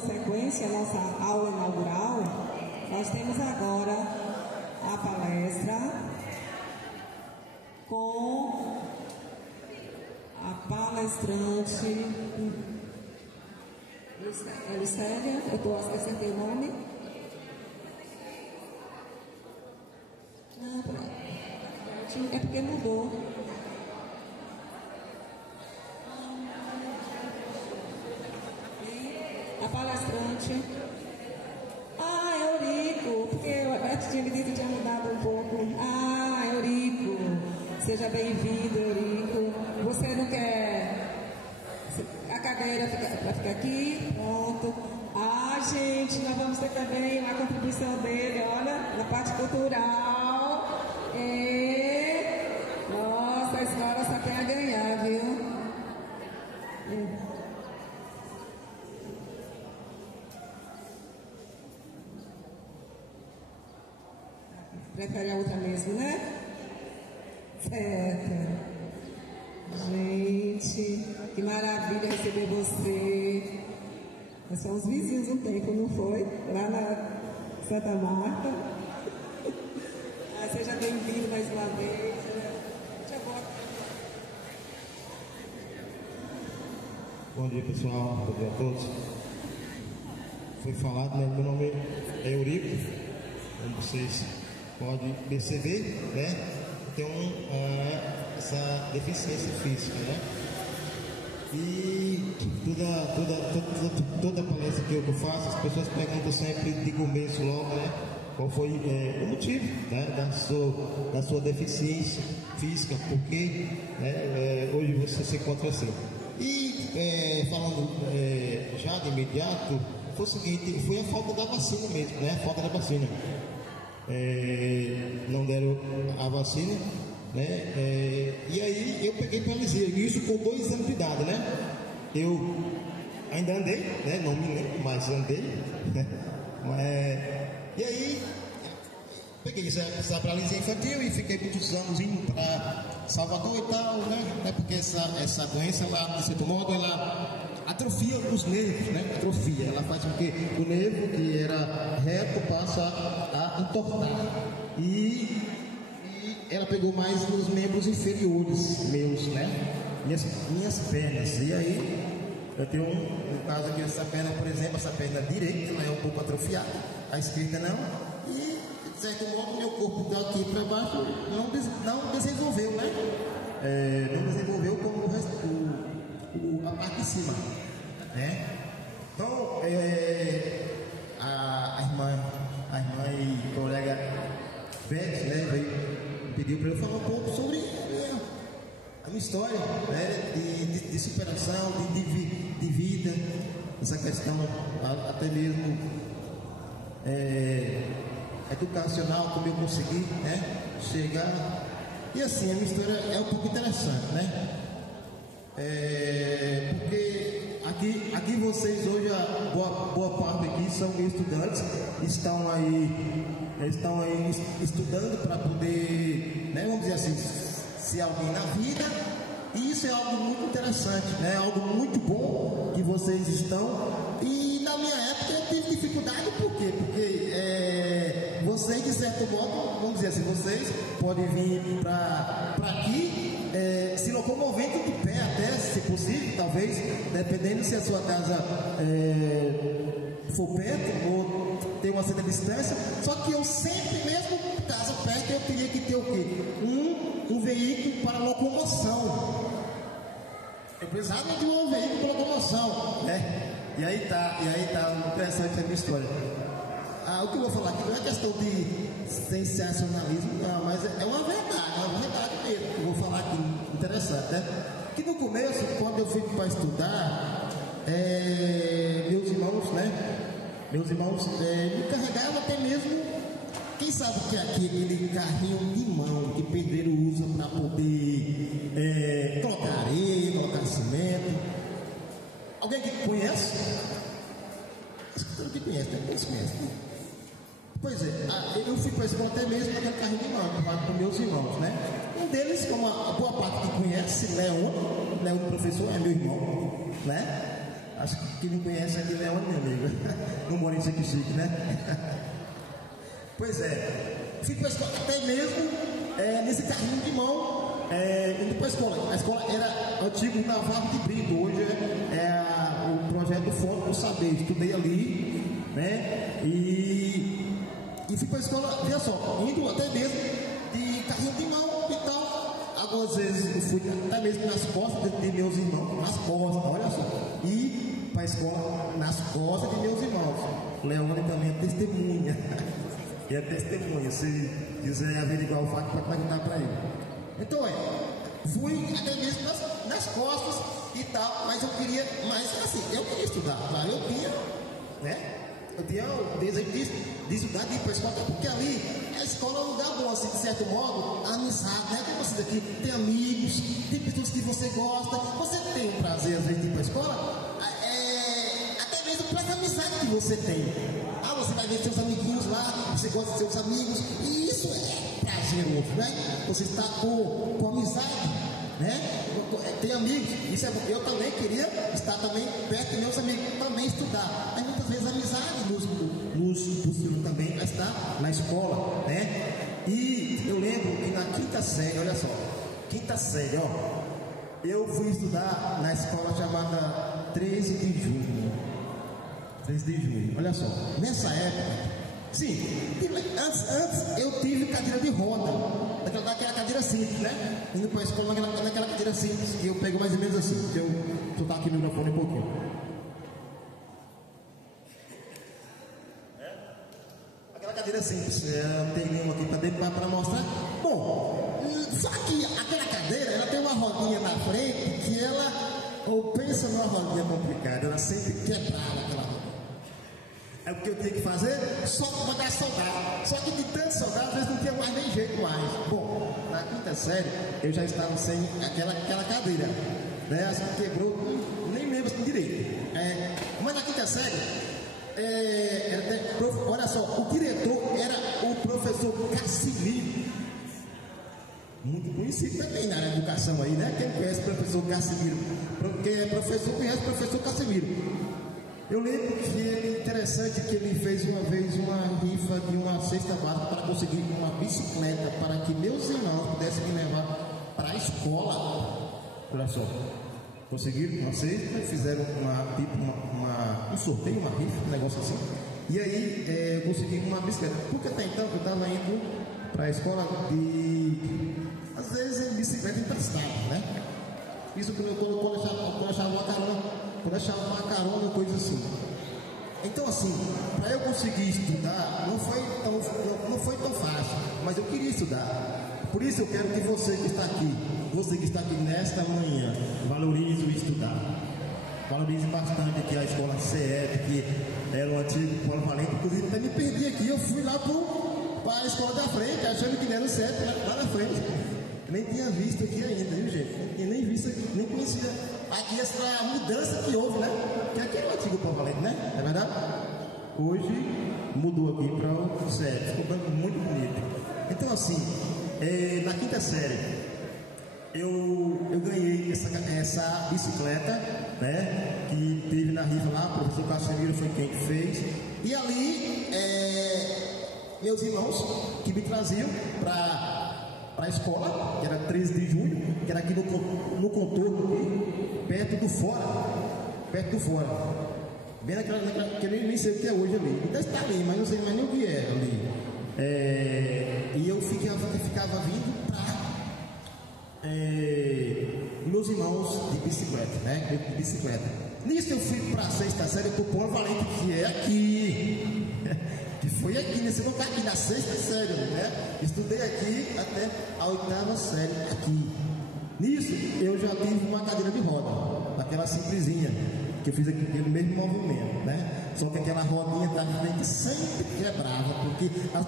sequência à nossa aula inaugural, nós temos agora a palestra com a palestrante Lucélia, eu acertei o nome? Não, é porque mudou. A palestrante. Eurico, porque eu tinha me dito que tinha mudado um pouco. Eurico, seja bem-vindo, Eurico. Você não quer a cadeira para ficar aqui? Pronto. Gente, nós vamos ter também uma contribuição dele, olha, na parte cultural. Nossa, a escola só tem a ganhar, viu? Prefere a outra mesmo, né? Certo. Gente, que maravilha receber você. Nós somos vizinhos um tempo, não foi? Lá na Santa Marta. Seja bem-vindo mais uma vez. Bom dia, pessoal. Bom dia a todos. Foi falado, né? Meu nome é Eurico. Como vocês podem perceber, né? Tem essa deficiência física, né? E toda palestra que eu faço, as pessoas perguntam sempre de começo logo, né? Qual foi o motivo, né, da sua deficiência física, porque hoje você se encontra assim. E falando já de imediato, foi o seguinte, foi a falta da vacina mesmo, né? A falta da vacina. Não deram a vacina, né? E aí eu peguei paralisia, isso com 2 anos de idade, né? Eu ainda andei, né? Não me lembro, mas andei, né? E aí peguei essa paralisia infantil e fiquei muitos anos indo para Salvador e tal, né? Porque essa doença, ela, de certo modo, ela atrofia os nervos, né? Atrofia, ela faz com que o nervo que era reto passa a entortar. E ela pegou mais nos membros inferiores meus, né? Minhas pernas. E aí eu tenho no caso aqui, essa perna, por exemplo, essa perna direita, ela é um pouco atrofiada, a esquerda não. E de certo modo meu corpo daqui para baixo não desenvolveu, né? Não desenvolveu como o resto, a parte de cima, né? Então a irmã e colega Beth, né, pediu para eu falar um pouco sobre a minha história, né, de superação, de vida, essa questão até mesmo educacional, como eu consegui, né, chegar. E assim, a minha história é um pouco interessante, né? Porque aqui vocês hoje, boa parte aqui são estudantes, estão aí estudando para poder, né, vamos dizer assim, ser alguém na vida. E isso é algo muito interessante, né? Algo muito bom que vocês estão. E na minha época eu tive dificuldade, por quê? Porque vocês, de certo modo, vamos dizer assim, vocês podem vir para aqui se locomovendo de pé até, se possível, talvez, dependendo se a sua casa for perto ou tem uma certa distância. Só que eu sempre, mesmo casa perto, eu teria que ter o quê? Um veículo para locomoção. Eu precisava de um veículo para locomoção, né? E aí tá interessante a minha história. O que eu vou falar aqui não é questão de sensacionalismo, não, mas é uma verdade mesmo. Eu vou falar aqui, interessante, né? Que no começo, quando eu fui para estudar, meus irmãos, né? Me carregavam até mesmo. Quem sabe que aquele carrinho de mão que pedreiro usa para poder colocar areia, colocar cimento? Alguém que conhece? Acho que todo mundo que conhece, né? Todos conhecem. Pois é, eu fui para a escola até mesmo naquele carrinho de mão, com meus irmãos, né? Um deles, como a boa parte que conhece, Leon, o professor é meu irmão, né? Acho que quem não conhece aqui não é minha amiga. Não mora em Chique-Chique, né? Pois é. Fui para a escola até mesmo nesse carrinho de mão, indo para a escola. A escola era antigo Navarro de Brito, hoje é o projeto Fonte do Saber. Estudei ali, né? E fui para a escola, veja só, indo até mesmo de carrinho de mão e tal. Algumas vezes eu fui até mesmo nas costas de meus irmãos, nas costas, olha só. E para a escola nas costas de meus irmãos. Leone também é testemunha. E é testemunha, se quiser averiguar o fato, pode perguntar para ele. Então fui até mesmo nas costas e tal, mas eu queria, eu queria estudar, tá? Eu tinha o desejo de estudar, de ir para a escola, porque ali a escola é um lugar bom, assim, de certo modo, amizade, né? Tem vocês aqui, tem amigos, tem pessoas que você gosta, você tem o prazer, às vezes, de ir para a escola, até mesmo pelas amizades que você tem. Você vai ver seus amiguinhos lá, você gosta de seus amigos, e isso é prazeroso, né? Você está com amizade, né? Tem amigos, isso eu também queria estar também perto de meus amigos, também estudar. Mas muitas vezes a amizade nos possível também a estar na escola, né? E eu lembro que na quinta série, olha só, quinta série, eu fui estudar na escola chamada 13 de Junho. 13 de junho, olha só, nessa época, sim, antes eu tive cadeira de roda, daquela cadeira simples, né? Indo para a escola naquela cadeira simples, que eu pego mais ou menos assim, que eu soltar aqui no microfone um pouquinho. Aquela cadeira simples, eu tenho uma aqui para mostrar. Bom, só que aquela cadeira, ela tem uma rodinha na frente que pensa numa rodinha complicada, ela sempre quebrava aquela rodinha. É o que eu tinha que fazer, só mandar soldar. Só que de tanto soldar, às vezes não tinha mais nem jeito mais. Bom, na quinta série, eu já estava sem aquela cadeira, né? Assim, quebrou, nem lembro assim direito. Mas na quinta série, olha só, o diretor era o professor Cassimiro. Muito conhecido também na área de educação aí, né? Quem conhece o professor Cassimiro? Quem é professor conhece o professor Cassimiro. Eu lembro que é interessante que ele fez uma vez uma rifa de uma cesta básica para conseguir uma bicicleta para que meus irmãos pudessem me levar para a escola. Olha só, conseguiram uma cesta, fizeram um sorteio, uma rifa, um negócio assim. E aí eu consegui uma bicicleta. Porque até então eu estava indo para a escola às vezes bicicleta emprestada, né? Isso quando eu achava uma carona. Quando achava uma carona, coisa assim. Então, assim, para eu conseguir estudar, não foi tão fácil, mas eu queria estudar. Por isso eu quero que você que está aqui nesta manhã, valorize o estudar. Valorize bastante aqui a escola CEP, que era o antigo Paulo Valente. Inclusive, até me perdi aqui, eu fui lá para a escola da frente, achando que era o CEP, lá na frente. Nem tinha visto aqui ainda, viu, gente? Nem visto aqui, nem conhecia. Aqui essa mudança que houve, né? Que aqui é o antigo Paulo Valente, né? É verdade? Hoje mudou aqui para o CEP, ficou muito bonito. Então, assim, na quinta série, eu ganhei essa bicicleta, né? Que teve na rifa lá, o professor Cassimiro foi quem fez. E ali, meus irmãos que me traziam para a escola, que era 13 de junho, que era aqui no contorno, aqui, perto do fora, bem naquela que eu nem sei o que é hoje ali, ainda está ali, mas não sei mais nem o que é ali. E eu ficava vindo para meus irmãos de bicicleta, né? De bicicleta. Nisso eu fui para a sexta série do Paulo Valente, que é aqui. Que foi aqui, nesse lugar aqui, na sexta série, né? Estudei aqui até a oitava série, aqui. Nisso, eu já tive uma cadeira de roda, daquela simplesinha, que eu fiz aquele mesmo movimento, né? Só que aquela rodinha da frente sempre quebrava, porque a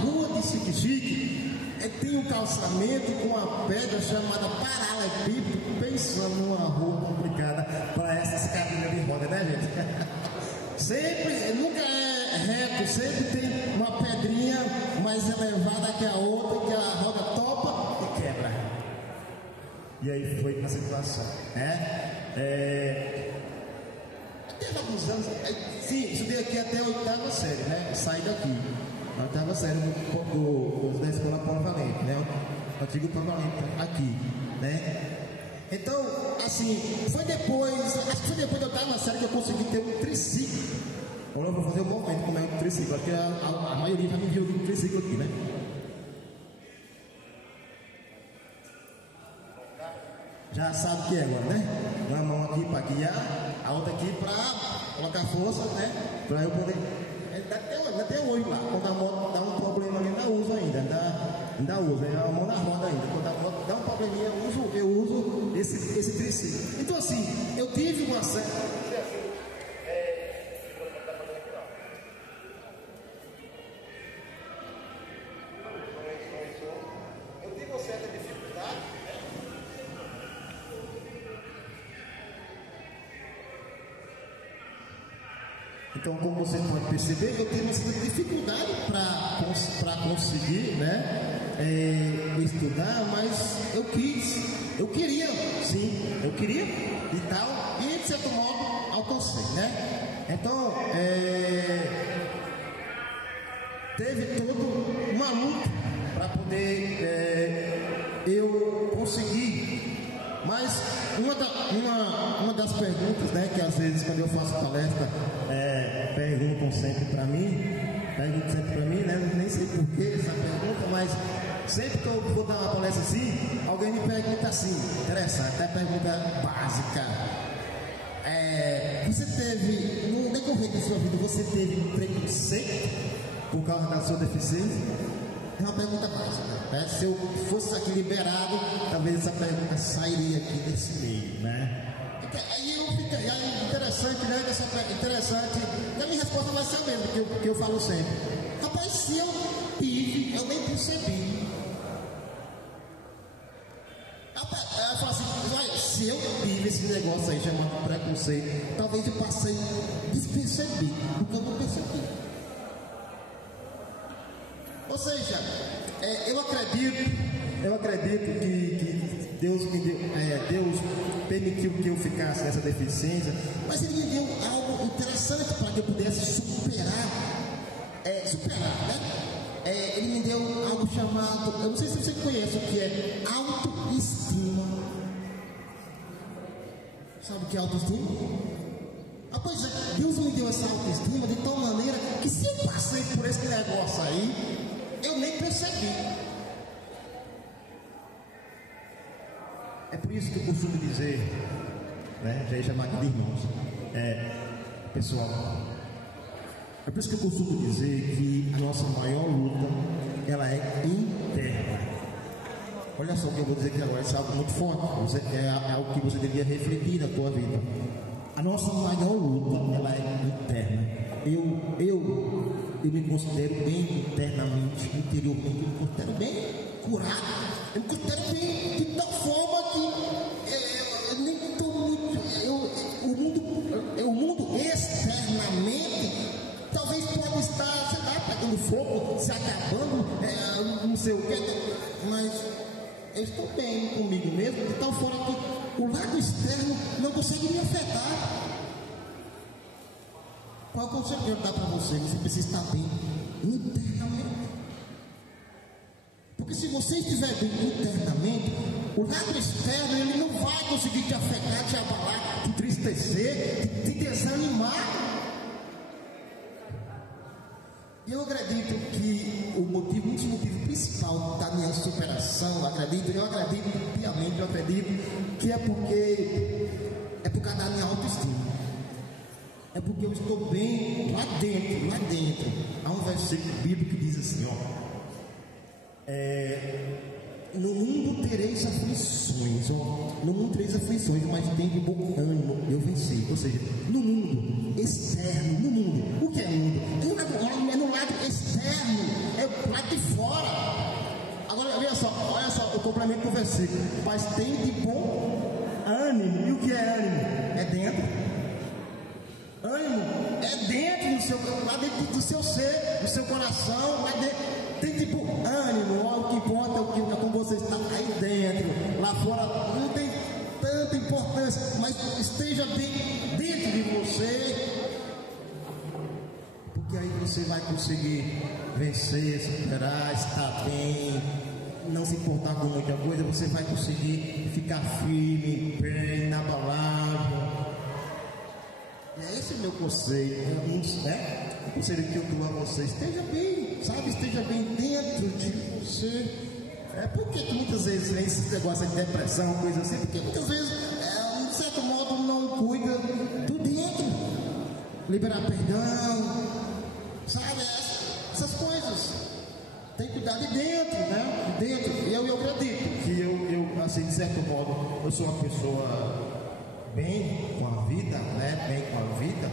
rua de Chique-Chique tem um calçamento com uma pedra chamada paralelepípedo, pensando numa rua complicada para essas cadeiras de roda, né, gente? Sempre, nunca é reto, sempre tem uma pedrinha mais elevada que a outra, que a roda topa e quebra. E aí foi na situação, né? teve alguns anos. Sim, estudei aqui até a 8ª série, né? Saí daqui. A 8ª série da escola polivalente, né? O antigo polivalente aqui, né? Então, assim, foi depois, acho que foi depois da 8ª série que eu consegui ter um triciclo. Agora eu vou fazer um momento como é um triciclo, acho que a maioria já me viu um triciclo aqui, né? Já sabe o que é agora, né? Uma mão aqui para guiar, a outra aqui para colocar força, né? Para eu poder. Até hoje lá, quando a moto dá um problema ali, ainda uso ainda, ainda uso, é a mão na roda ainda. Quando a moto dá um probleminha, eu uso esse triciclo. Então assim, eu tive uma certa. Então, como você pode perceber, eu tenho uma certa dificuldade para conseguir, né, estudar, mas eu queria, sim, eu queria e tal, e de certo modo alcancei, né? Então, teve toda uma luta para poder eu conseguir. Mas uma das perguntas, né, que às vezes quando eu faço palestra perguntam sempre para mim, né, nem sei por que essa pergunta, mas sempre que eu vou dar uma palestra assim, alguém me pergunta assim, interessante, até pergunta básica. Você teve, no decorrer da sua vida, você teve preconceito por causa da sua deficiência? É uma pergunta básica, né? Se eu fosse aqui liberado, talvez essa pergunta sairia aqui desse meio, né? Aí eu fico, interessante, né? Interessante. E a minha resposta vai ser a mesma que eu falo sempre. Rapaz, se eu tive, eu nem percebi. Eu falo assim, se eu tive esse negócio aí chamado preconceito, talvez eu passei despercebi, porque eu não percebi. Ou seja, eu acredito que Deus me deu, Deus permitiu que eu ficasse nessa deficiência, mas Ele me deu algo interessante para que eu pudesse superar, né? Ele me deu algo chamado, eu não sei se você conhece o que é autoestima. Sabe o que é autoestima? Pois é, Deus me deu essa autoestima de tal maneira que se eu passei por esse negócio aí, eu nem percebi. É por isso que eu costumo dizer, né, já ia chamar aqui de irmãos, pessoal, é por isso que eu costumo dizer que a nossa maior luta, ela é interna. Olha só o que eu vou dizer aqui agora, isso é algo muito forte, é algo que você deveria refletir na tua vida. A nossa maior luta, ela é interna. Eu me considero bem internamente, interiormente, eu me considero bem curado, eu me considero bem de tal forma que eu nem estou muito. O mundo externamente talvez pode estar, sei lá, pegando fogo, se acabando, não sei o que, mas eu estou bem comigo mesmo, de tal forma que o lado externo não consegue me afetar. Qual é o conselho que eu dar para você? Você precisa estar bem internamente. Porque se você estiver bem internamente, o lado externo ele não vai conseguir te afetar, te abalar, te entristecer, te desanimar. Eu acredito que um dos motivos principais da minha superação, eu acredito piamente, eu acredito que é por causa da minha autoestima. É porque eu estou bem lá dentro. Há um versículo bíblico que diz assim, no mundo tereis aflições, mas tem de bom ânimo, eu venci. Ou seja, no mundo externo, no mundo, o que é mundo? É no lado externo, é o lado de fora. Agora, olha só, eu complemento com o versículo, mas tem de bom ânimo. E o que é ânimo? É dentro. Ânimo é dentro lá dentro do seu ser, do seu coração, lá dentro. Tem tipo ânimo, o que importa é como você está aí dentro. Lá fora não tem tanta importância, mas esteja bem dentro de você, porque aí você vai conseguir vencer, superar, estar bem, não se importar com muita coisa, você vai conseguir ficar firme, bem, inabalável. Esse é o meu conselho, o conselho que eu dou a você: esteja bem, sabe, esteja bem dentro de você. Por que muitas vezes vem esse negócio de depressão, coisa assim? Porque muitas vezes, de certo modo, não cuida do dentro, liberar perdão, sabe, essas coisas. Tem que cuidar de dentro, né? De dentro. E eu acredito que eu, assim, de certo modo, eu sou uma pessoa bem com a vida, né? Bem com a vida,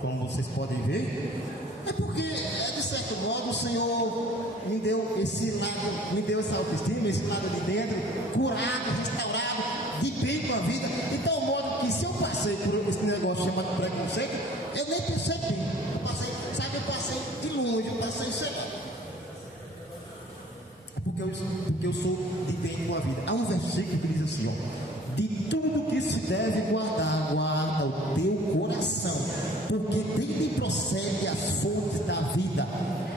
como vocês podem ver. É porque, de certo modo, o Senhor me deu esse lado, me deu essa autoestima, esse lado de dentro, curado, restaurado, de bem com a vida. De tal modo que, se eu passei por esse negócio chamado preconceito, eu nem percebi. Eu passei de longe, eu passei sem. Porque eu sou de bem com a vida. Há um versículo que diz assim, ó: de tudo que se deve guardar, guarda o teu coração, porque dele procede as fontes da vida.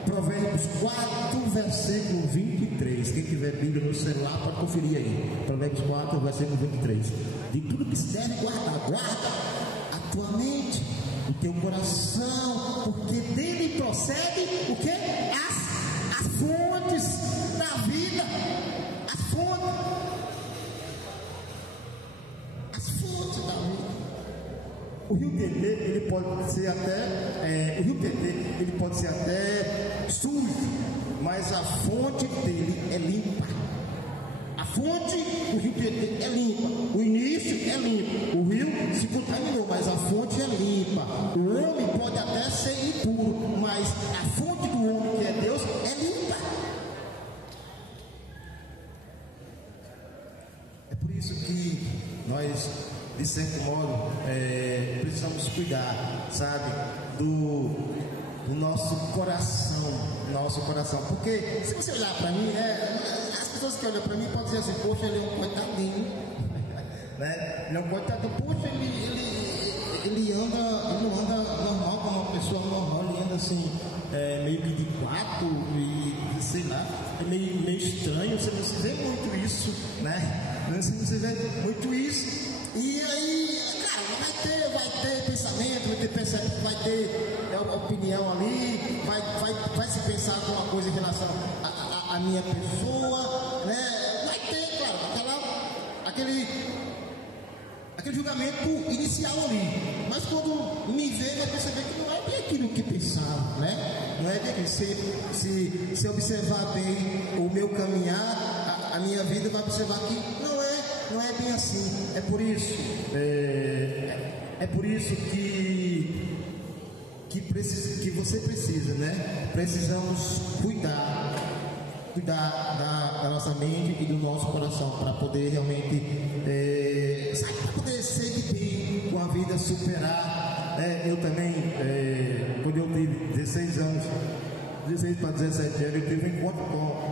Provérbios 4, versículo 23. Quem tiver Bíblia no celular pode conferir aí. Provérbios 4, versículo 23. De tudo que se deve guardar, guarda a tua mente, o teu coração, porque dele procede o que? As fontes da vida. As fontes da vida. O rio Tietê, ele pode ser até sujo, mas a fonte dele é limpa. A fonte do rio Tietê é limpa. O início é limpo. O rio se contaminou, mas a fonte é limpa. O homem pode até ser impuro, mas a fonte do homem, que é Deus, é limpa. É por isso que nós, de certo modo, precisamos cuidar, sabe, do nosso coração, porque se você olhar para mim, as pessoas que olham para mim podem dizer assim: poxa, ele é um coitadinho, né? Ele é um coitadinho, poxa, ele não anda normal como uma pessoa normal, ele anda assim, meio que de quatro e sei lá, é meio estranho. Você não se vê muito isso, né? Você não se vê muito isso. E aí, cara, vai ter pensamento, vai ter opinião ali, vai se pensar com uma coisa em relação à minha pessoa, né? Vai ter, claro, aquele julgamento inicial ali. Mas quando me vê, vai perceber que não é bem aquilo que pensava, né? Não é bem aquilo. Se observar bem o meu caminhar, a minha vida, vai observar que não é bem assim. É por isso que você precisa, né? Precisamos cuidar da nossa mente e do nosso coração, para poder realmente para poder ser de bem com a vida, superar. Eu também, quando eu tive 16 para 17 anos, eu tive um encontro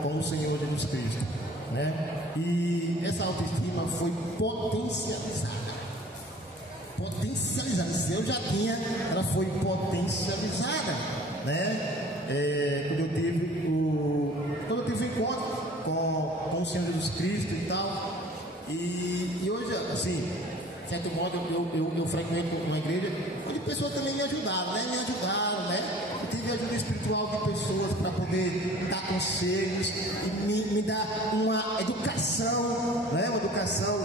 com o Senhor Jesus Cristo, né? E essa autoestima foi potencializada. Se eu já tinha, ela foi potencializada, né? Quando eu tive o encontro com o Senhor Jesus Cristo e tal. E hoje, assim, de certo modo, eu frequento uma igreja onde pessoas também me ajudaram, né? Eu tive ajuda espiritual de pessoas para poder dar conselhos e me dar uma educação, né? Uma educação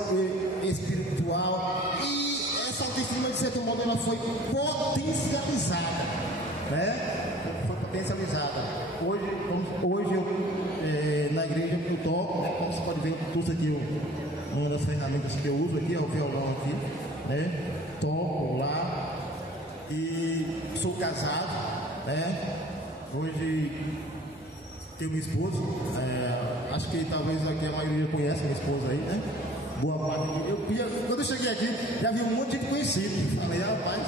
espiritual. E essa autoestima, de certo modo, ela foi potencializada, né? Foi potencializada. Hoje eu, na igreja eu toco, né? Como você pode ver, eu trouxe aqui uma das ferramentas que eu uso aqui, é o violão aqui, né? Toco lá e sou casado, né? Hoje tenho minha esposa, acho que talvez aqui a maioria conhece minha esposa aí, né? Boa parte. Quando eu cheguei aqui, já vi um monte de gente conhecido. Falei, rapaz,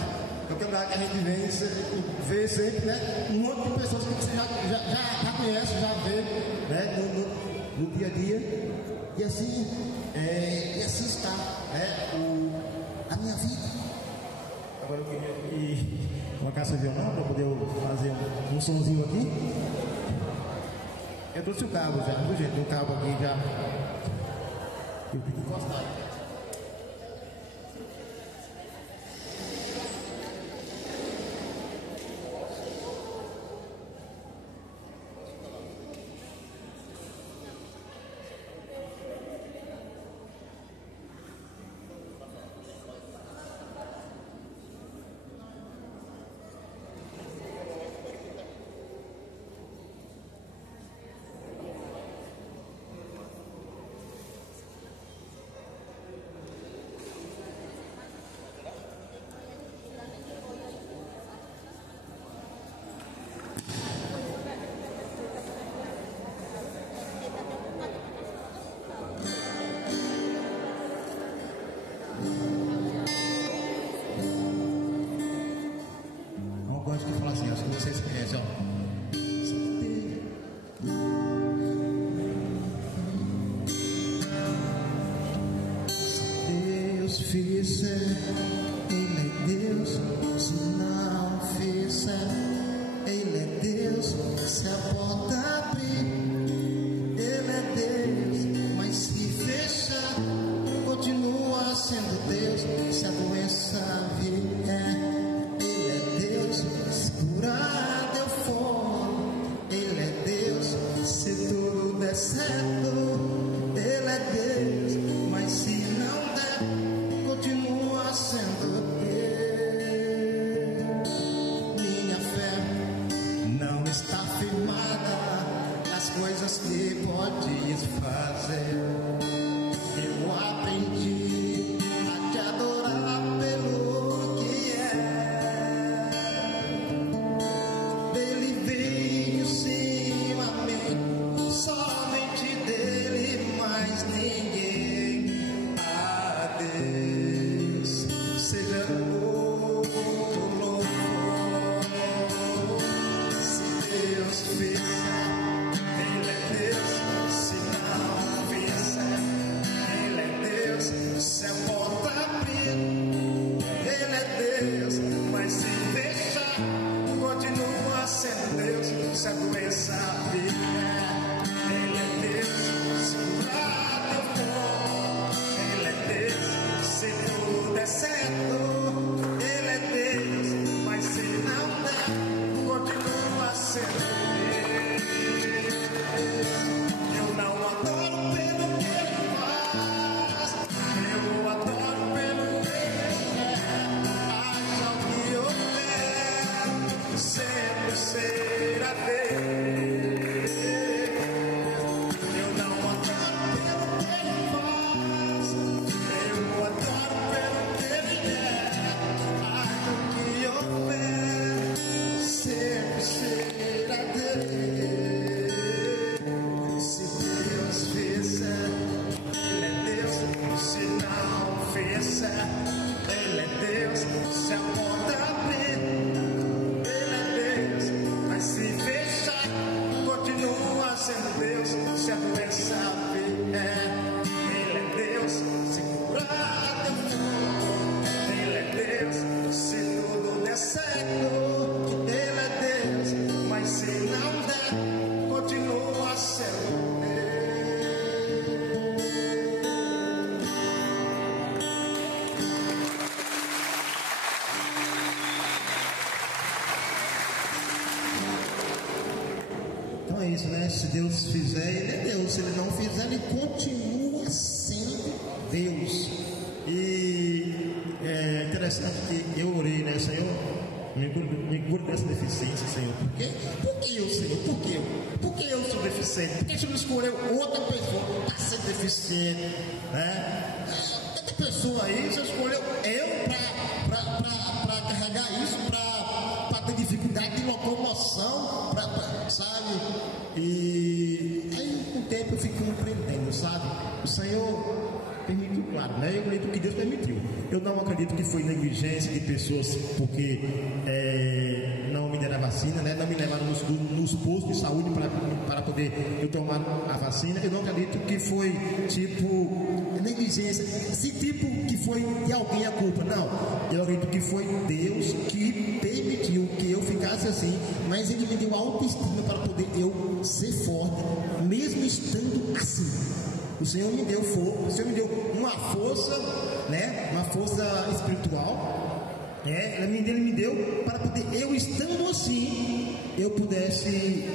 qualquer lugar que a gente vê sempre, né? Um monte de pessoas que você já conhece, já vê, né? no dia a dia, e assim está a minha vida. Agora eu queria ir uma caixa de violão para poder fazer um somzinho aqui. Eu trouxe o cabo já, do jeito, tem um cabo aqui já. Eu tenho que encostar. Vocês conhecem, ó. Se Deus fizer, Ele é Deus. Se não fizer, Ele é Deus. Se a porta abrir, Ele é Deus. Mas se fechar, continua sendo Deus. Se a doença vier, Ele é Deus. Se curar deu fome, Ele é Deus. Se tudo der certo, Ele é Deus. Mas se não der, continua sendo Deus. Minha fé não está firmada nas coisas que podes fazer. Eu aprendi a te adorar pelo que é. Dele veio, sim, amém. Somente dele, mais ninguém. A Deus seja todo louvor. Se Deus fizer, Ele é Deus. Se não fizer, Ele é Deus. Se a porta abrir, Ele é Deus. Mas se fechar, continua sendo Deus. Se a doença vier, Ele é Deus. Se curar deu fome, Ele é Deus. Se tudo der certo, Ele é Deus. Mas se não der, continua sendo Deus. Eu não adoro pelo que Ele faz, eu adoro pelo que Ele é. Haja o que houver, sempre será Deus. Eu não adoro pelo que Ele faz, eu adoro pelo que Ele é. Haja o que houver, sempre será Deus. Se Deus fizer, Ele é Deus. Se não fizer, Ele é Deus. Se a porta abrir, Ele é Deus. Mas se fechar, continua sendo Deus. Se a doença vier, Ele é Deus. Se curar deu fome, Ele é Deus. Se tudo der certo, Ele é Deus. Mas se não der, continua sendo Então é isso, né? Se Deus fizer, Ele é Deus. Se Ele não fizer, Ele continua sendo Deus. E é interessante que eu orei, né, Senhor? Me cura dessa deficiência, Senhor. Por quê? Por que eu, Senhor? Por que eu? Por que eu sou deficiente? Por que o Senhor escolheu outra pessoa para ser deficiente? Né? Outra pessoa aí, o Senhor escolheu eu para carregar isso, para ter dificuldade de locomoção, sabe? E aí com o tempo eu fico compreendendo, sabe? O Senhor permitiu, claro, né? Eu acredito que Deus permitiu. Eu não acredito que foi negligência de pessoas porque não me me deram a vacina, né? Não me levaram nos postos de saúde para poder eu tomar a vacina. Eu não acredito que foi tipo negligência, esse tipo que foi de alguém a culpa. Não, eu acredito que foi Deus que permitiu que eu ficasse assim, mas Ele me deu autoestima para poder eu ser forte, mesmo estando assim. O Senhor me deu força, o Senhor me deu uma força, né? Uma força espiritual. Ele me deu para poder eu estando assim, eu pudesse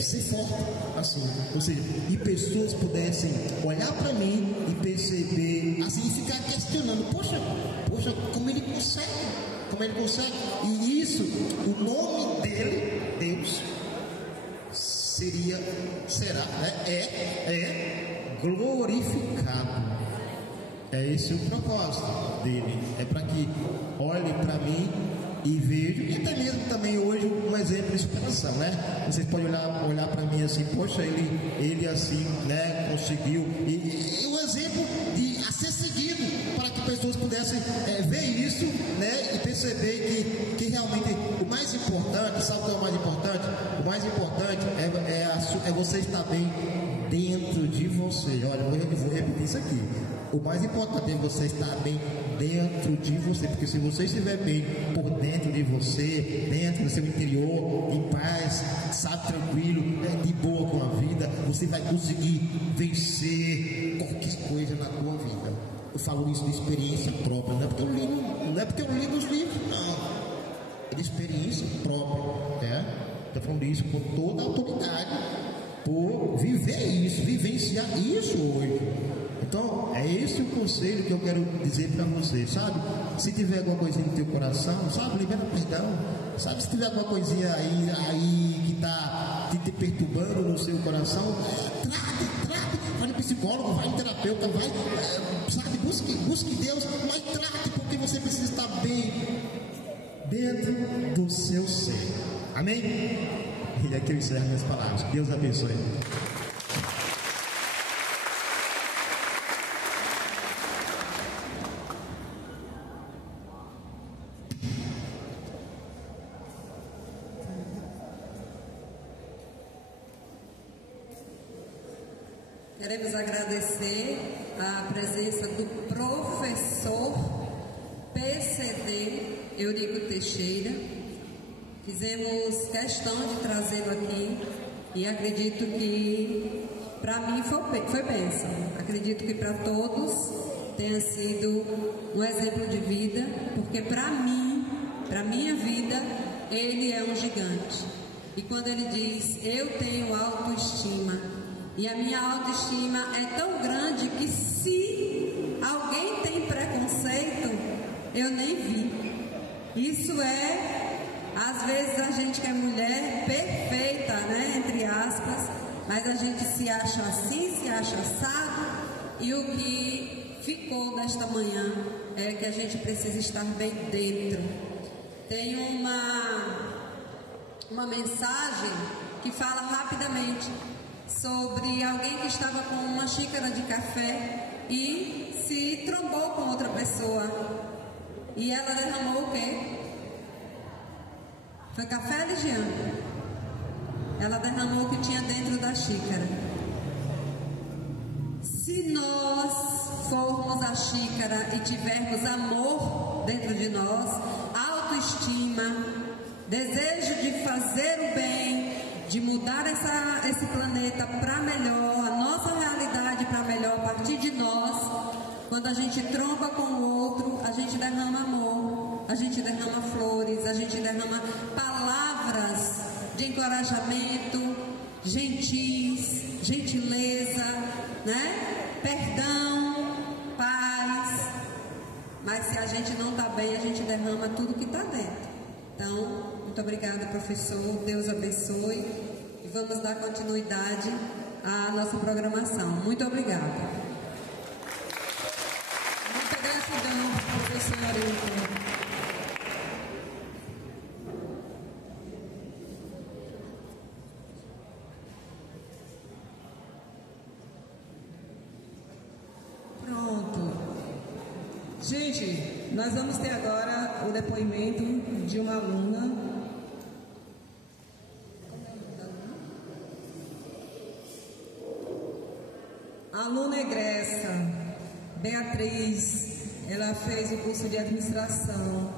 ser forte, assim, ou seja, e pessoas pudessem olhar para mim e perceber, assim, e ficar questionando, poxa, como ele consegue, e isso, o nome dele, Deus, será, né? É glorificado. É esse o propósito dele, é para que olhe para mim e veja, e até mesmo também hoje um exemplo de superação, né? Vocês podem olhar para mim assim, poxa, ele assim, né, conseguiu, e um exemplo a ser seguido, para que pessoas pudessem ver isso, né, e perceber que realmente o mais importante, sabe o que é o mais importante? O mais importante é você estar bem dentro de você. Olha, eu vou repetir isso aqui. O mais importante é você estar bem dentro de você, porque se você estiver bem por dentro de você, dentro do seu interior, em paz, sabe, tranquilo, de boa com a vida, você vai conseguir vencer qualquer coisa na tua vida. Eu falo isso de experiência própria, não é porque eu li nos livros, não. É de experiência própria, né? Estou falando isso com toda a autoridade, por viver isso, vivenciar isso hoje. Então, é esse o conselho que eu quero dizer para você, sabe? Se tiver alguma coisinha no teu coração, sabe? Libera perdão, sabe? Se tiver alguma coisinha aí que está te perturbando no seu coração, trate, vai no psicólogo, vai no terapeuta, vai, sabe? Busque Deus, mas trate, porque você precisa estar bem dentro do seu ser. Amém? E aqui eu encerro minhas palavras. Deus abençoe. Queremos agradecer a presença do professor PCD Eurico Teixeira. Fizemos questão de trazê-lo aqui e acredito que para mim foi bênção. Acredito que para todos tenha sido um exemplo de vida, porque para mim, para minha vida, ele é um gigante. E quando ele diz, eu tenho autoestima, e a minha autoestima é tão grande que se alguém tem preconceito, eu nem vi. Isso às vezes a gente que é mulher perfeita, né, entre aspas, mas a gente se acha assim, se acha assado, e o que ficou nesta manhã é que a gente precisa estar bem dentro. Tem uma mensagem que fala rapidamente sobre alguém que estava com uma xícara de café e se trombou com outra pessoa. E ela derramou o quê? Foi café, Ligiane? Ela derramou o que tinha dentro da xícara. Se nós formos a xícara e tivermos amor dentro de nós, autoestima, desejo de fazer o bem, de mudar esse planeta para melhor, a nossa realidade para melhor a partir de nós, quando a gente tromba com o outro, a gente derrama amor, a gente derrama flores, a gente derrama palavras de encorajamento, gentis, gentileza, né? Perdão, paz. Mas se a gente não está bem, a gente derrama tudo que está dentro. Então, muito obrigada, professor. Deus abençoe. E vamos dar continuidade à nossa programação. Muito obrigada. Muita gratidão, professor Arilton. Gente, nós vamos ter agora o depoimento de uma aluna Aluna egressa, Beatriz, ela fez o curso de administração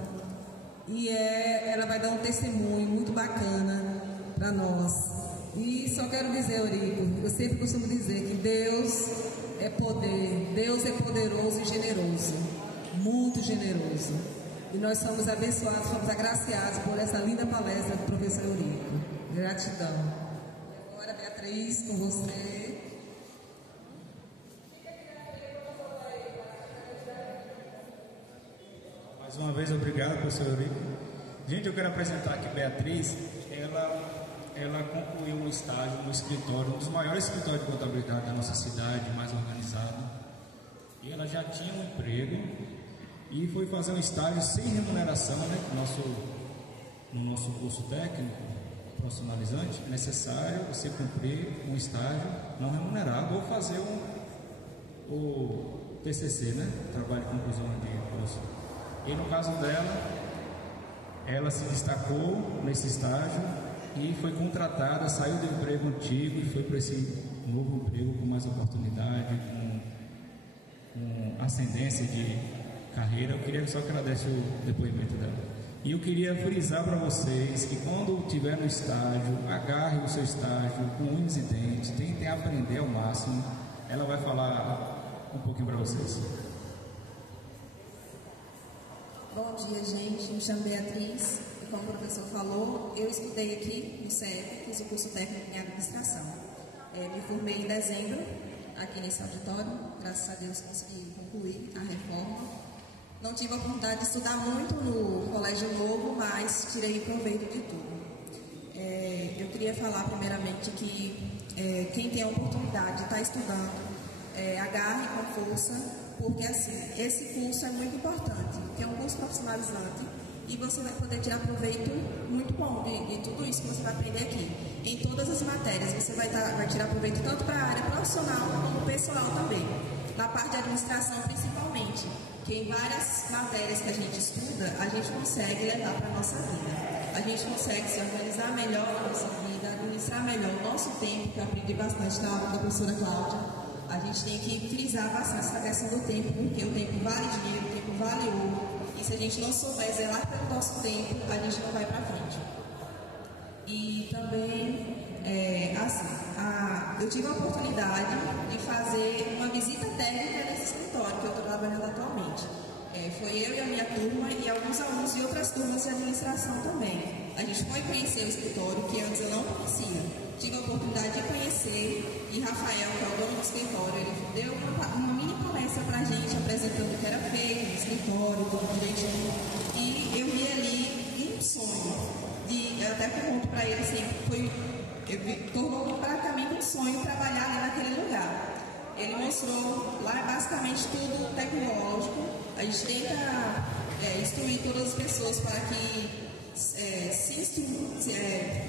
e ela vai dar um testemunho muito bacana para nós. E só quero dizer, Eurico, eu sempre costumo dizer que Deus é poder, Deus é poderoso e generoso, muito generoso. E nós somos abençoados, somos agraciados por essa linda palestra do professor Eurico. Gratidão. Agora, Beatriz, com você. Mais uma vez, obrigado, professor Eurico. Gente, eu quero apresentar aqui Beatriz. Ela concluiu um estágio no escritório, um dos maiores escritórios de contabilidade da nossa cidade, mais organizado. E ela já tinha um emprego e foi fazer um estágio sem remuneração, né? No nosso curso técnico profissionalizante, é necessário você cumprir um estágio não remunerado ou fazer o TCC, né? Trabalho de conclusão de curso. E no caso dela, ela se destacou nesse estágio e foi contratada, saiu do emprego antigo e foi para esse novo emprego com mais oportunidade, com ascendência de carreira. Eu queria só que ela desse o depoimento dela. E eu queria frisar para vocês que quando estiver no estágio, agarre o seu estágio com unhas e dentes, tentem aprender ao máximo. Ela vai falar um pouquinho para vocês. Bom dia, gente. Me chamo Beatriz e, como o professor falou, eu estudei aqui no CEP, fiz o curso técnico em administração. Me formei em dezembro, aqui nesse auditório. Graças a Deus consegui concluir a reforma. Não tive a oportunidade de estudar muito no Colégio Novo, mas tirei proveito de tudo. Eu queria falar primeiramente que quem tem a oportunidade de estar estudando, agarre com força, porque assim, esse curso é muito importante, que é um curso profissionalizante e você vai poder tirar proveito muito bom de tudo isso que você vai aprender aqui. Em todas as matérias, você vai tirar proveito tanto para a área profissional como pessoal também. Na parte de administração, principalmente, que em várias matérias que a gente estuda, a gente consegue levar para a nossa vida. A gente consegue se organizar melhor na nossa vida, administrar melhor o nosso tempo, que eu aprendi bastante na aula da professora Cláudia. A gente tem que frisar bastante essa questão do tempo, porque o tempo vale dinheiro, o tempo vale ouro. E se a gente não souber zelar pelo nosso tempo, a gente não vai para frente. E também, eu tive a oportunidade de fazer uma visita técnica nesse escritório que eu estou trabalhando atualmente. Foi eu e a minha turma e alguns alunos de outras turmas de administração também. A gente foi conhecer o escritório, que antes eu não conhecia. Tive a oportunidade de conhecer e Rafael, que é o dono do escritório, ele deu uma mini palestra para a gente, apresentando o que era feito no escritório, tudo direitinho. E eu vi ali um sonho. Eu até pergunto para ele assim, tornou praticamente um sonho trabalhar ali naquele lugar. Ele mostrou lá basicamente tudo tecnológico. A gente tenta instruir todas as pessoas para que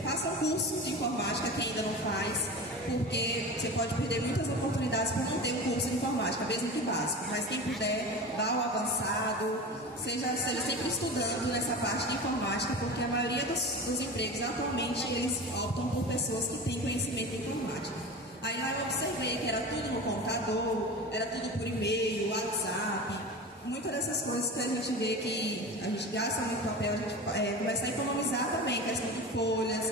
façam curso de informática, que ainda não faz, porque você pode perder muitas oportunidades por não ter um curso de informática, mesmo que básico. Mas quem puder, vá ao avançado, seja sempre estudando nessa parte de informática, porque a maioria dos empregos atualmente eles optam por pessoas que têm conhecimento em informática. Aí lá eu observei que era tudo no computador, era tudo por e-mail, WhatsApp. Muitas dessas coisas que a gente vê que a gente gasta muito papel, a gente começa a economizar também, questão de folhas,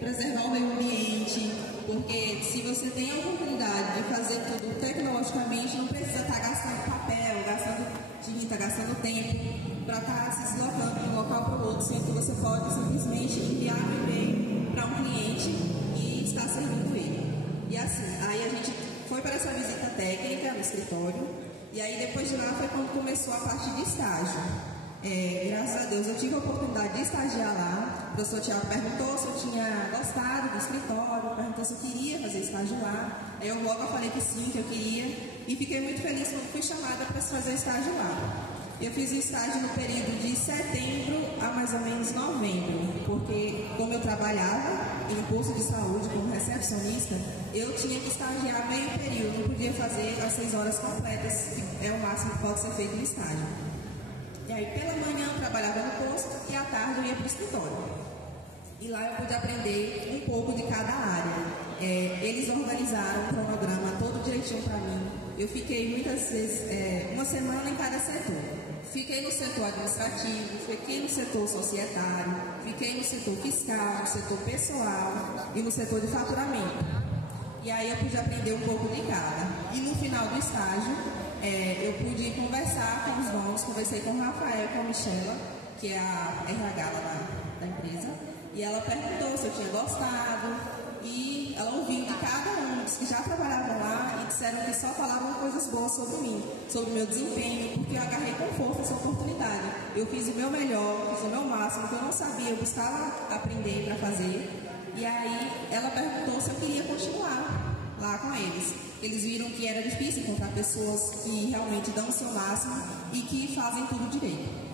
preservar o meio ambiente, porque se você tem a oportunidade de fazer tudo tecnologicamente, não precisa estar gastando papel, gastando tinta, gastando tempo para estar se deslocando de um local para o outro, sendo que você pode simplesmente enviar um e-mail para um cliente e estar servindo ele. E assim, aí a gente foi para essa visita técnica no escritório. E aí depois de lá foi quando começou a parte de estágio. Graças a Deus eu tive a oportunidade de estagiar lá. O professor Tiago perguntou se eu tinha gostado do escritório, perguntou se eu queria fazer estágio lá. Aí eu logo falei que sim, que eu queria. E fiquei muito feliz quando fui chamada para fazer estágio lá. Eu fiz o estágio no período de setembro a mais ou menos novembro, porque como eu trabalhava em posto de saúde como recepcionista, eu tinha que estagiar meio período, não podia fazer as 6 horas completas, que é o máximo que pode ser feito no estágio. E aí pela manhã eu trabalhava no posto e à tarde eu ia para o escritório. E lá eu pude aprender um pouco de cada área. Eles organizaram um cronograma todo prometiam para mim. Eu fiquei muitas vezes, uma semana em cada setor. Fiquei no setor administrativo, fiquei no setor societário, fiquei no setor fiscal, no setor pessoal e no setor de faturamento. E aí eu pude aprender um pouco de cada. E no final do estágio, eu pude conversar com os donos, conversei com o Rafael e com a Michela, que é a RH lá da empresa, e ela perguntou se eu tinha gostado. E ela ouviu de cada um dos que já trabalhavam lá e disseram que só falavam coisas boas sobre mim, sobre o meu desempenho, porque eu agarrei com força essa oportunidade. Eu fiz o meu melhor, fiz o meu máximo, que eu não sabia, eu buscava aprender para fazer. E aí ela perguntou se eu queria continuar lá com eles. Eles viram que era difícil encontrar pessoas que realmente dão o seu máximo e que fazem tudo direito.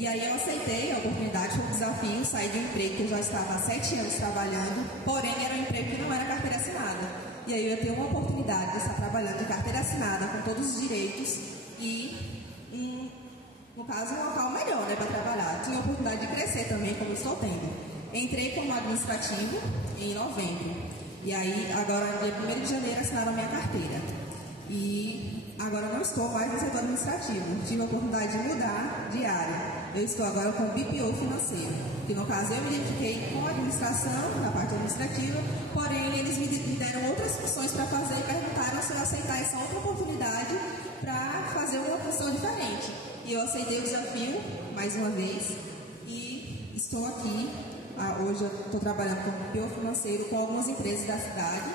E aí eu aceitei a oportunidade, foi um desafio, sair de um emprego que eu já estava há 7 anos trabalhando, porém era um emprego que não era carteira assinada. E aí eu ia ter uma oportunidade de estar trabalhando de carteira assinada, com todos os direitos e, no caso, um local melhor, né, para trabalhar. Tinha a oportunidade de crescer também, como eu estou tendo. Entrei como administrativo em novembro. E aí, agora, dia 1º de janeiro, assinaram a minha carteira. E agora não estou mais no setor administrativo. Tive a oportunidade de mudar de área. Eu estou agora com o BPO financeiro, que no caso eu me identifiquei com a administração, na parte administrativa, porém eles me deram outras funções para fazer e perguntaram se eu aceitar essa outra oportunidade para fazer uma função diferente. E eu aceitei o desafio, mais uma vez, e estou aqui. Hoje eu estou trabalhando como BPO financeiro com algumas empresas da cidade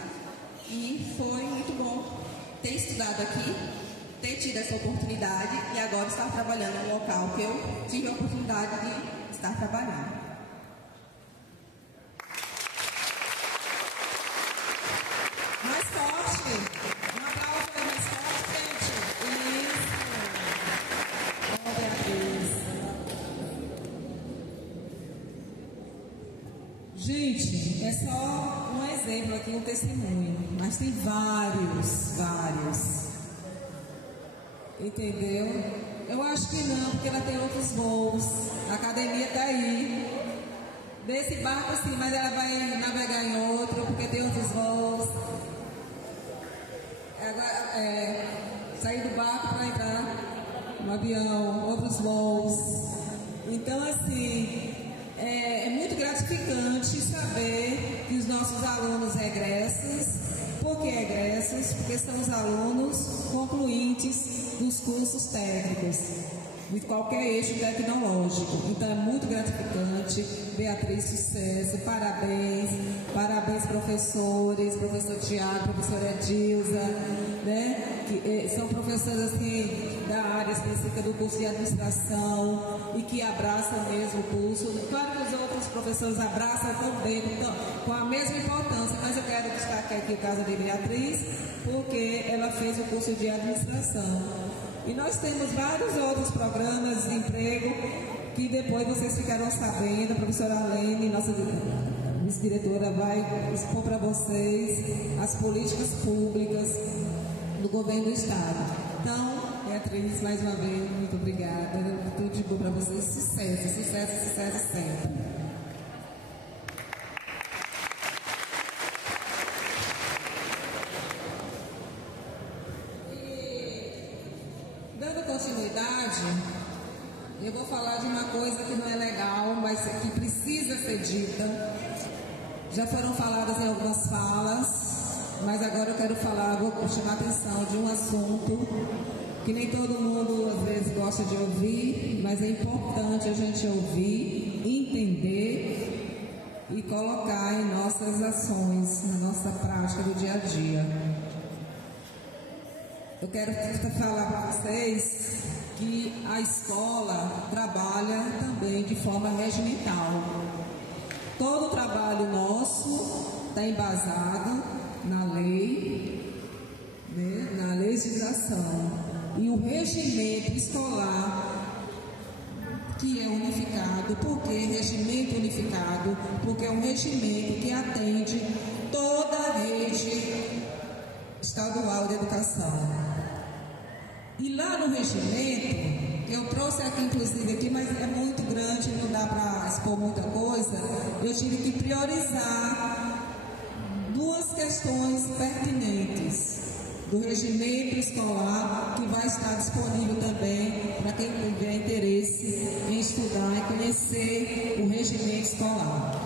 e foi muito bom ter estudado aqui, ter tido essa oportunidade e agora estar trabalhando no local que eu tive a oportunidade de estar trabalhando. Mais forte! Um aplauso para mais forte, gente! Isso! Oh, Beatriz! Gente, é só um exemplo aqui, um testemunho, mas tem vários. Entendeu? Eu acho que não, porque ela tem outros voos. A academia está aí. Desse barco sim, mas ela vai navegar em outro, porque tem outros voos. Agora, sair do barco para entrar no avião, outros voos. Então, assim, é muito gratificante saber que os nossos alunos egressos, por que egressos? Porque são os alunos concluintes dos cursos técnicos, de qualquer eixo tecnológico. Então é muito gratificante. Beatriz, sucesso, parabéns, professores, professor Tiago, professora Edilza, né? Que são professores assim, da área específica do curso de administração e que abraçam mesmo o curso. Claro que os outros professores abraçam também com a mesma importância, mas eu quero destacar aqui o caso de Beatriz, porque ela fez o curso de administração. E nós temos vários outros programas de emprego que depois vocês ficarão sabendo. A professora Alene, nossa vice-diretora, vai expor para vocês as políticas públicas do governo do Estado. Então, Beatriz, mais uma vez, muito obrigada. Tudo de bom para vocês. Sucesso sempre. Eu vou falar de uma coisa que não é legal, mas que precisa ser dita. Já foram faladas em algumas falas, mas agora eu quero falar, vou chamar a atenção de um assunto que nem todo mundo às vezes gosta de ouvir, mas é importante a gente ouvir, entender e colocar em nossas ações, na nossa prática do dia a dia. Eu quero falar para vocês que a escola trabalha também de forma regimental. Todo o trabalho nosso está embasado na lei, né, na legislação. E o regimento escolar, que é unificado. Por que regimento unificado? Porque é um regimento que atende toda a rede estadual de educação. E lá no regimento, eu trouxe aqui inclusive aqui, mas é muito grande, não dá para expor muita coisa, eu tive que priorizar duas questões questões pertinentes do regimento escolar, que vai estar disponível também para quem tiver interesse em estudar e conhecer o regimento escolar.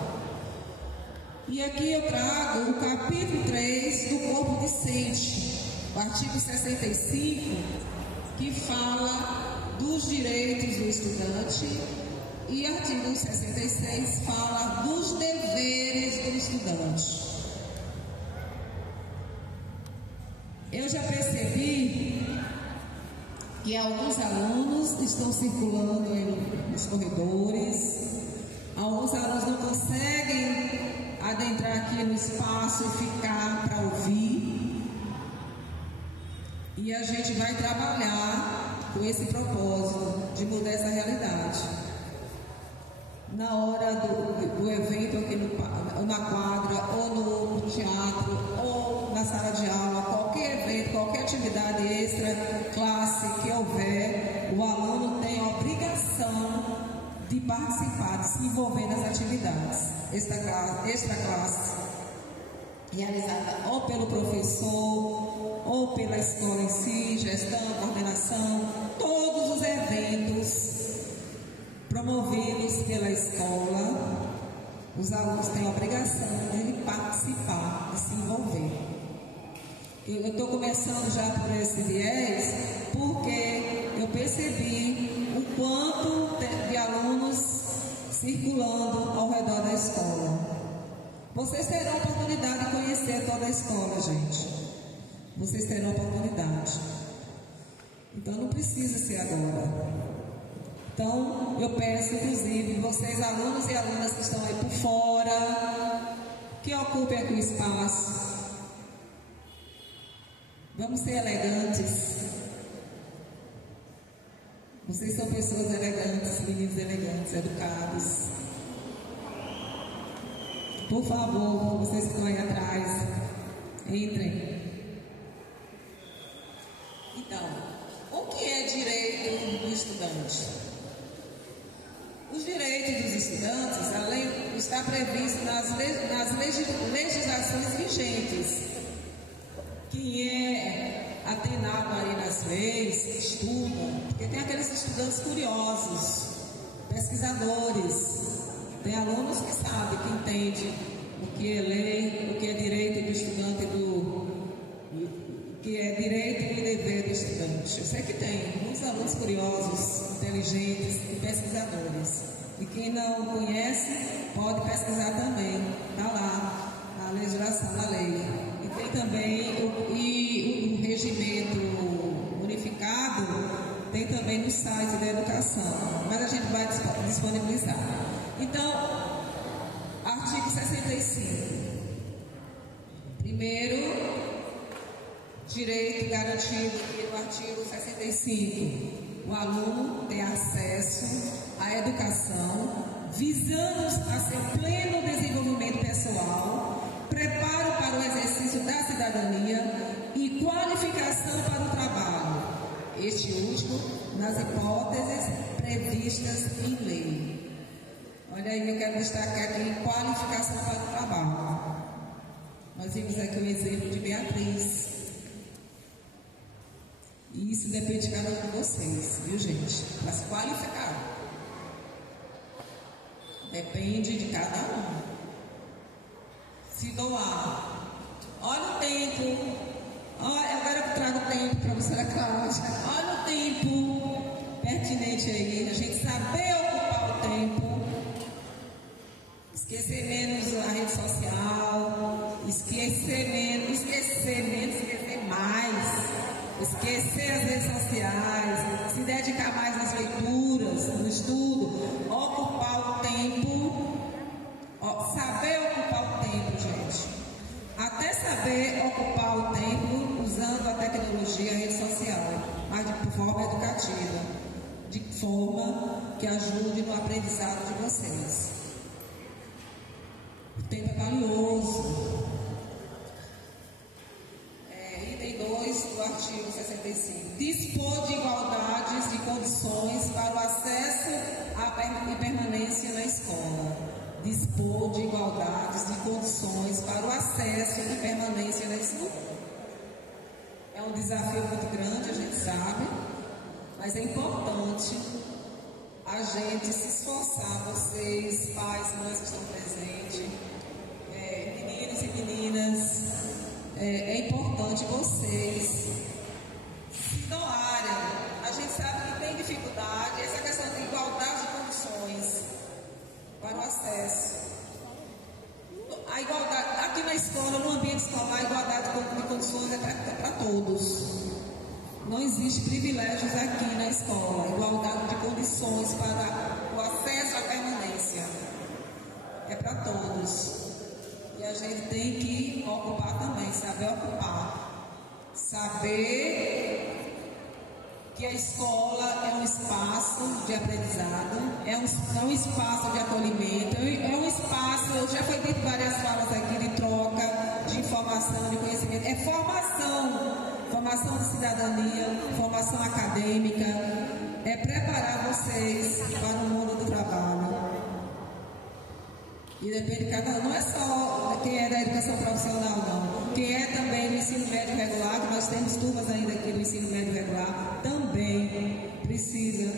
E aqui eu trago o capítulo 3 do corpo discente, o artigo 65, que fala dos direitos do estudante, e artigo 66 fala dos deveres do estudante. Eu já percebi que alguns alunos estão circulando nos corredores, alguns alunos não conseguem adentrar aqui no espaço e ficar para ouvir, e a gente vai trabalhar com esse propósito de mudar essa realidade. Na hora do evento aqui na quadra, ou no teatro, ou na sala de aula, qualquer evento, qualquer atividade extra, classe que houver, o aluno tem a obrigação de participar, de se envolver nas atividades extra classe, realizada ou pelo professor, ou pela escola em si, gestão, coordenação, todos os eventos promovidos pela escola, os alunos têm a obrigação de participar, de se envolver. Eu estou começando já por esse viés, porque eu percebi o quanto de alunos circulando ao redor da escola. Vocês terão a oportunidade de conhecer toda a escola, gente. Vocês terão a oportunidade. Então não precisa ser agora. Então, eu peço, inclusive, vocês, alunos e alunas que estão aí por fora, que ocupem aqui o espaço. Vamos ser elegantes. Vocês são pessoas elegantes, meninos elegantes, educados. Por favor, vocês que estão aí atrás, entrem. Então, o que é direito do estudante? Os direitos dos estudantes, além está previsto nas legislações vigentes. Quem é atenado aí nas leis, estuda, porque tem aqueles estudantes curiosos, pesquisadores, tem alunos que sabem, que entendem o que é lei, o que é direito do estudante, o que é direito e dever do estudante. Eu sei que tem muitos alunos curiosos, inteligentes e pesquisadores. E quem não conhece, pode pesquisar também. Está lá, a legislação da lei. E tem também o regimento unificado, tem também no site da educação. Mas a gente vai disponibilizar. Então, artigo 65. Primeiro, direito garantido no artigo 65. O aluno tem acesso à educação, visando a seu pleno desenvolvimento pessoal, preparo para o exercício da cidadania e qualificação para o trabalho. Este último, nas hipóteses previstas em lei. Olha aí, eu quero destacar aqui qualificação para o trabalho. Nós vimos aqui o exemplo de Beatriz. E isso depende de cada um de vocês, viu, gente? Para se qualificar. Depende de cada um. Se doar. Olha o tempo. Olha, agora eu trago o tempo para a professora Cláudia. Olha o tempo pertinente aí. A gente saber ocupar o tempo. Esquecer menos a rede social. Esquecer mais. Esquecer as redes sociais, se dedicar mais às leituras, no estudo, ocupar o tempo, saber ocupar o tempo, gente. Até saber ocupar o tempo usando a tecnologia, a rede social, mas de forma educativa, de forma que ajude no aprendizado de vocês. O tempo é valioso. Do artigo 65. Dispor de igualdades de condições para o acesso e permanência na escola. Dispor de igualdades de condições para o acesso e permanência na escola. É um desafio muito grande, a gente sabe, mas é importante a gente se esforçar, vocês, pais, mães que estão presentes, meninos e meninas, é importante vocês se doarem. A gente sabe que tem dificuldade, essa questão de igualdade de condições para o acesso. A igualdade, aqui na escola, no ambiente escolar, a igualdade de condições é para todos. Não existe privilégios aqui na escola. Igualdade de condições para o acesso à permanência é para todos. E a gente tem que ocupar também, saber ocupar. Saber que a escola é um espaço de aprendizado, é um espaço de acolhimento, é um espaço, já foi dito várias falas aqui, de troca, de informação, de conhecimento, é formação de cidadania, formação acadêmica, é preparar vocês para o mundo do trabalho. E depende de cada um, não é só quem é da educação profissional, não. Quem é também do ensino médio regular, que nós temos turmas ainda aqui do ensino médio regular, também precisa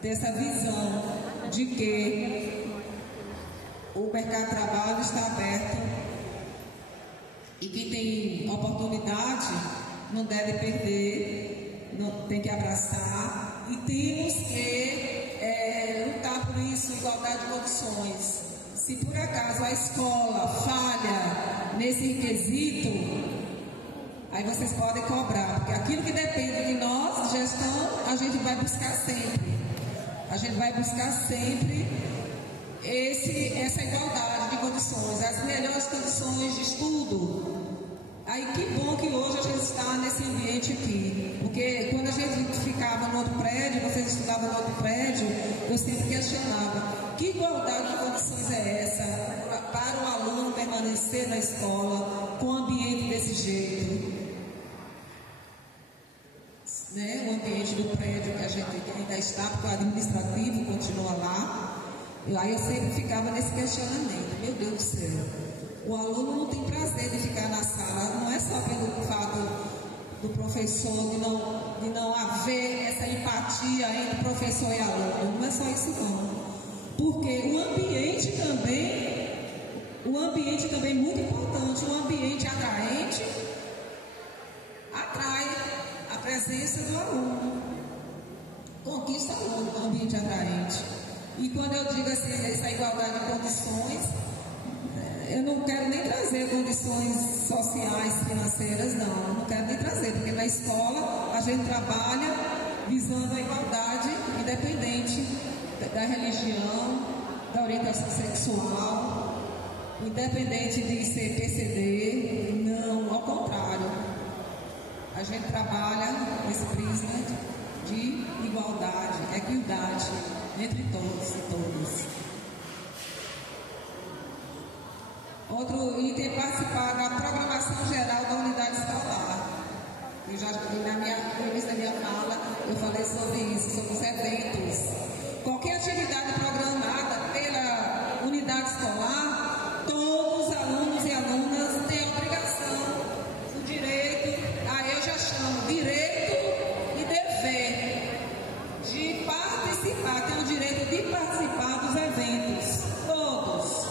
ter essa visão de que o mercado de trabalho está aberto e quem tem oportunidade não deve perder, não, tem que abraçar e temos que lutar por isso, igualdade de condições. Se por acaso a escola falha nesse quesito, aí vocês podem cobrar, porque aquilo que depende de nós, gestão, a gente vai buscar sempre. A gente vai buscar sempre essa igualdade de condições, as melhores condições de estudo. Aí que bom que hoje a gente está nesse ambiente aqui, porque quando a gente ficava no outro prédio, vocês estudavam no outro prédio, eu sempre questionava, que igualdade de condições é essa para o aluno permanecer na escola com um ambiente desse jeito? Né? O ambiente do prédio que a gente ainda está, porque o administrativo continua lá. Aí eu sempre ficava nesse questionamento, meu Deus do céu. O aluno não tem prazer de ficar na sala, não é só pelo fato do professor de não haver essa empatia entre professor e aluno, não é só isso não. Porque o ambiente também é muito importante, um ambiente atraente atrai a presença do aluno, conquista o aluno, um ambiente atraente. E quando eu digo assim, essa igualdade de condições, eu não quero nem trazer condições sociais, financeiras, não quero nem trazer, porque na escola a gente trabalha visando a igualdade independente da religião, da orientação sexual, independente de ser PCD, não, ao contrário. A gente trabalha nesse prisma de igualdade, equidade entre todos e todas. Outro item é participar da programação geral da unidade escolar. Eu já no início da minha fala, eu falei sobre isso, sobre os eventos. Qualquer atividade programada pela unidade escolar, todos os alunos e alunas têm a obrigação, o direito, eu já chamo direito e dever de participar, tem o direito de participar dos eventos, todos.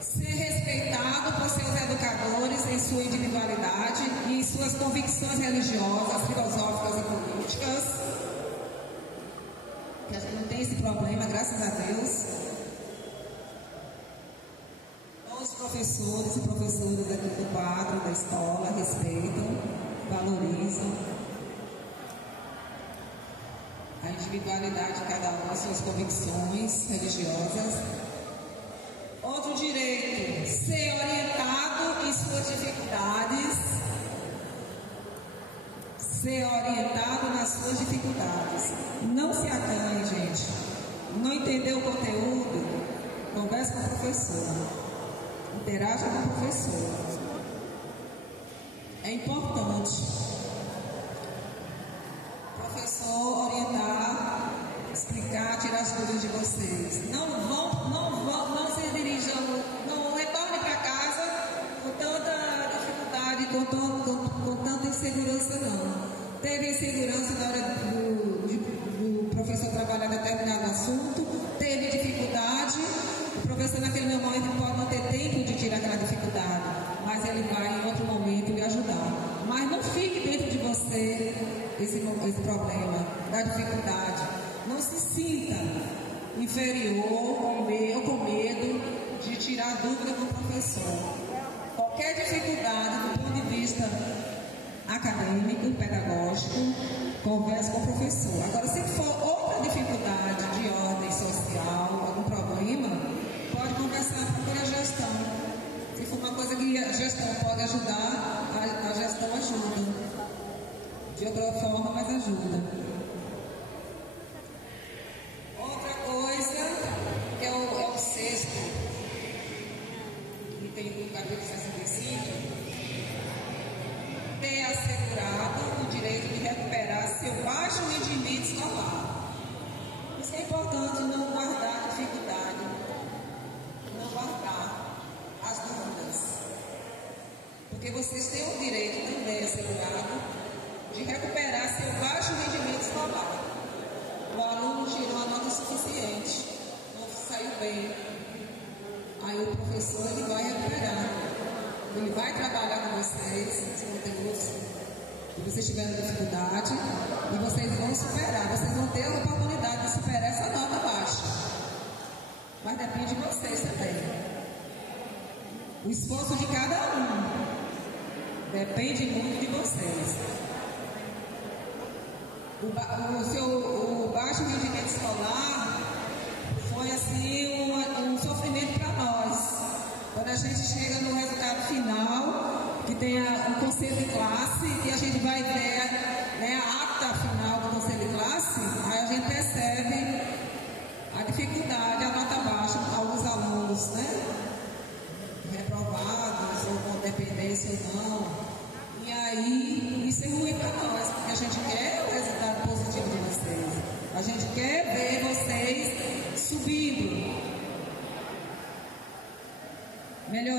Ser respeitado por seus educadores em sua individualidade e em suas convicções religiosas, filosóficas e políticas. Que a gente não tem esse problema, graças a Deus. Todos os professores e professoras aqui do quadro da escola respeitam, valorizam a individualidade de cada um, as suas convicções religiosas. Outro direito, ser orientado em suas dificuldades, ser orientado nas suas dificuldades. Não se acanhe, gente. Não entendeu o conteúdo? Converse com o professor. Interaja com o professor. É importante o professor orientar, explicar, tirar as dúvidas de vocês. Não se dirijam com tanta insegurança, não. Teve insegurança na hora do professor trabalhar determinado assunto, teve dificuldade, o professor naquele momento pode não ter tempo de tirar aquela dificuldade, mas ele vai em outro momento lhe ajudar. Mas não fique dentro de você esse problema da dificuldade. Não se sinta inferior ou com medo de tirar dúvida com o professor. Qualquer dificuldade do ponto de vista acadêmico, pedagógico, converse com o professor. Agora, se for outra dificuldade de ordem social, algum problema, pode conversar com a gestão. Se for uma coisa que a gestão pode ajudar, a gestão ajuda. De outra forma, mas ajuda. Outra coisa, que é o sexto, que tem no capítulo 65, ter assegurado o direito de recuperar seu baixo rendimento escolar. Isso é importante, não guardar dificuldade, não guardar as dúvidas. Porque vocês têm o direito também assegurado de recuperar seu baixo rendimento escolar. O aluno tirou a nota suficiente, não saiu bem. Aí o professor ele vai recuperar. Ele vai trabalhar com vocês, se não tem outros, se vocês tiverem dificuldade, e vocês vão superar. Vocês vão ter a oportunidade de superar essa nota baixa. Mas depende de vocês também. O esforço de cada um depende muito de vocês. O baixo rendimento escolar foi assim um sofrimento para nós. Quando a gente chega no resultado final, que tem o conselho de classe, e a gente vai ver, né, a ata final do conselho de classe, aí a gente percebe a dificuldade, a nota baixa, alguns alunos, né, reprovados, ou com dependência ou não. E aí, isso é ruim para nós, porque a gente quer o resultado positivo de vocês. A gente quer ver vocês subindo, melhorando.